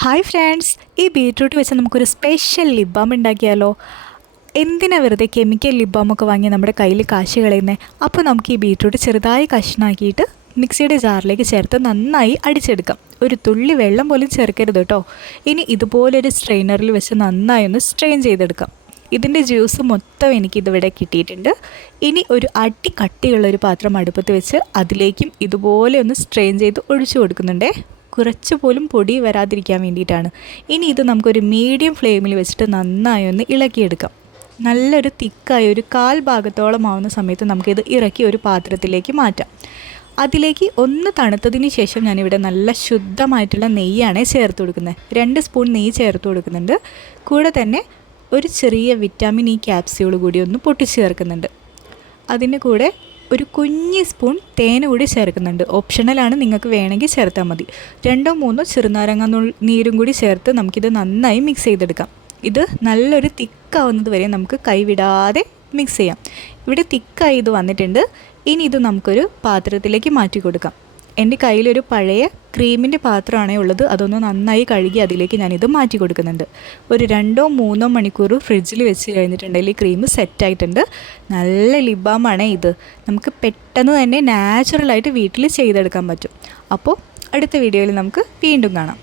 Hi friends, ഈ beetroot വെച്ച് നമുക്കൊരു സ്പെഷ്യൽ ലിപ് ബാം ഉണ്ടാക്കിയാലോ? എന്തിനാ വെറുതെ കെമിക്കൽ ലിപ് ബാമൊക്കെ വാങ്ങി നമ്മുടെ കയ്യിൽ കാശ് കളയുന്നത്? അപ്പോൾ നമുക്ക് ഈ ബീറ്റ്റൂട്ട് ചെറുതായി കഷ്ണാക്കിയിട്ട് മിക്സിയുടെ ജാറിലേക്ക് ചേർത്ത് നന്നായി അടിച്ചെടുക്കാം. ഒരു തുള്ളി വെള്ളം പോലും ചേർക്കരുത് കേട്ടോ. ഇനി ഇതുപോലൊരു സ്ട്രെയിനറിൽ വെച്ച് നന്നായി ഒന്ന് സ്ട്രെയിൻ ചെയ്തെടുക്കാം. ഇതിൻ്റെ ജ്യൂസ് മൊത്തം എനിക്കിതിവിടെ കിട്ടിയിട്ടുണ്ട്. ഇനി ഒരു അടി കട്ടിയുള്ളൊരു പാത്രം അടുപ്പത്ത് വെച്ച് അതിലേക്കും ഇതുപോലെ ഒന്ന് സ്ട്രെയിൻ ചെയ്ത് ഒഴിച്ചു കൊടുക്കുന്നുണ്ടേ. കുറച്ച് പോലും പൊടി വരാതിരിക്കാൻ വേണ്ടിയിട്ടാണ്. ഇനി ഇത് നമുക്കൊരു മീഡിയം ഫ്ലെയിമിൽ വെച്ചിട്ട് നന്നായി ഒന്ന് ഇളക്കിയെടുക്കാം. നല്ലൊരു തിക്കായ ഒരു കാൽ ഭാഗത്തോളം ആവുന്ന സമയത്ത് നമുക്കിത് ഇറക്കി ഒരു പാത്രത്തിലേക്ക് മാറ്റാം. അതിലേക്ക് ഒന്ന് തണുത്തതിന് ശേഷം ഞാനിവിടെ നല്ല ശുദ്ധമായിട്ടുള്ള നെയ്യാണ് ചേർത്ത് കൊടുക്കുന്നത്. 2 സ്പൂൺ നെയ്യ് ചേർത്ത് കൊടുക്കുന്നുണ്ട്. കൂടെ തന്നെ ഒരു ചെറിയ വിറ്റാമിൻ ഇ ക്യാപ്സ്യൂൾ കൂടി ഒന്ന് പൊട്ടിച്ച് ചേർക്കുന്നുണ്ട്. അതിന് കൂടെ ഒരു കുഞ്ഞ് സ്പൂൺ തേൻ കൂടി ചേർക്കുന്നുണ്ട്. ഓപ്ഷണലാണ്, നിങ്ങൾക്ക് വേണമെങ്കിൽ ചേർത്താൽ മതി. 2-3 ചെറുനാരങ്ങ നീരും കൂടി ചേർത്ത് നമുക്കിത് നന്നായി മിക്സ് ചെയ്തെടുക്കാം. ഇത് നല്ലൊരു തിക്കാവുന്നത് വരെ നമുക്ക് കൈവിടാതെ മിക്സ് ചെയ്യാം. ഇവിടെ തിക്കായി ഇത് വന്നിട്ടുണ്ട്. ഇനി ഇത് നമുക്കൊരു പാത്രത്തിലേക്ക് മാറ്റി കൊടുക്കാം. എൻ്റെ കയ്യിലൊരു പഴയ ക്രീമിൻ്റെ പാത്രമാണേ ഉള്ളത്. അതൊന്ന് നന്നായി കഴുകി അതിലേക്ക് ഞാനിത് മാറ്റി കൊടുക്കുന്നുണ്ട്. ഒരു 2-3 മണിക്കൂർ ഫ്രിഡ്ജിൽ വെച്ച് കഴിഞ്ഞിട്ടുണ്ടെങ്കിൽ ഈ ക്രീം സെറ്റായിട്ടുണ്ട്. നല്ല ലിപ് ബാമാണ് ഇത്. നമുക്ക് പെട്ടെന്ന് തന്നെ നാച്ചുറലായിട്ട് വീട്ടിൽ ചെയ്തെടുക്കാൻ പറ്റും. അപ്പോൾ അടുത്ത വീഡിയോയിൽ നമുക്ക് വീണ്ടും കാണാം.